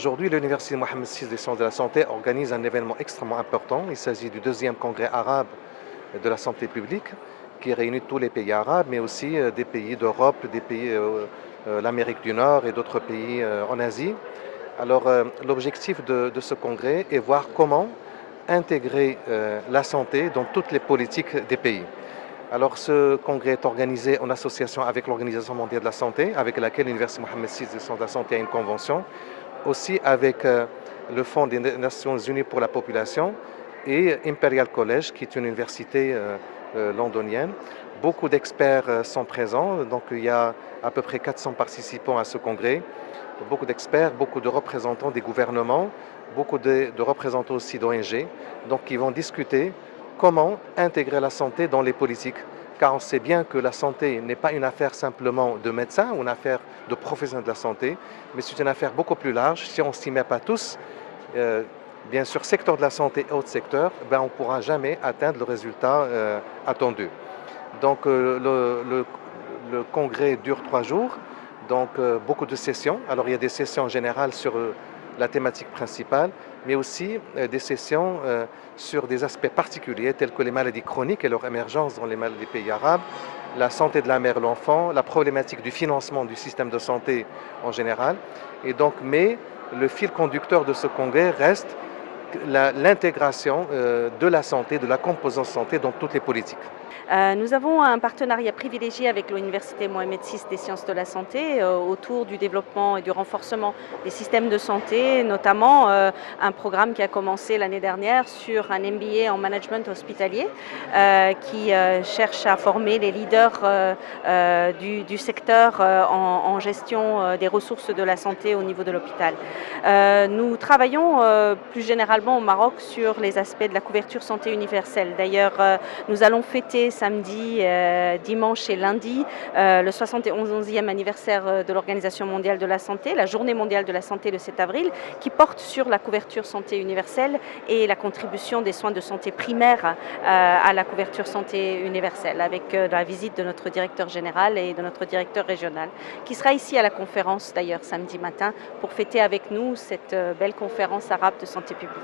aujourd'hui, l'Université Mohammed VI des sciences de la santé organise un événement extrêmement important. Il s'agit du deuxième congrès arabe de la santé publique qui réunit tous les pays arabes, mais aussi des pays d'Europe, des pays l'Amérique du Nord et d'autres pays en Asie. Alors, l'objectif de ce congrès est voir comment intégrer la santé dans toutes les politiques des pays. Alors, ce congrès est organisé en association avec l'Organisation mondiale de la santé, avec laquelle l'Université Mohammed VI des sciences de la santé a une convention, aussi avec le Fonds des Nations Unies pour la population et Imperial College, qui est une université londonienne. Beaucoup d'experts sont présents, donc il y a à peu près 400 participants à ce congrès, beaucoup d'experts, beaucoup de représentants des gouvernements, beaucoup de représentants aussi d'ONG, donc qui vont discuter comment intégrer la santé dans les politiques. Car on sait bien que la santé n'est pas une affaire simplement de médecins ou une affaire de professionnels de la santé, mais c'est une affaire beaucoup plus large. Si on ne s'y met pas tous, bien sûr, secteur de la santé et autres secteurs, ben, on ne pourra jamais atteindre le résultat attendu. Donc le congrès dure 3 jours, donc beaucoup de sessions. Alors il y a des sessions générales sur la thématique principale, mais aussi des sessions sur des aspects particuliers tels que les maladies chroniques et leur émergence dans les pays arabes, la santé de la mère et l'enfant, la problématique du financement du système de santé en général. Et donc, mais le fil conducteur de ce congrès reste l'intégration de la santé, de la composante santé dans toutes les politiques. Nous avons un partenariat privilégié avec l'Université Mohammed VI des sciences de la santé autour du développement et du renforcement des systèmes de santé, notamment un programme qui a commencé l'année dernière sur un MBA en management hospitalier qui cherche à former les leaders du secteur en gestion des ressources de la santé au niveau de l'hôpital. Nous travaillons plus généralement au Maroc sur les aspects de la couverture santé universelle. D'ailleurs, nous allons fêter samedi, dimanche et lundi le 71e anniversaire de l'Organisation mondiale de la santé, la Journée mondiale de la santé le 7 avril, qui porte sur la couverture santé universelle et la contribution des soins de santé primaires à la couverture santé universelle, avec la visite de notre directeur général et de notre directeur régional, qui sera ici à la conférence d'ailleurs samedi matin pour fêter avec nous cette belle conférence arabe de santé publique.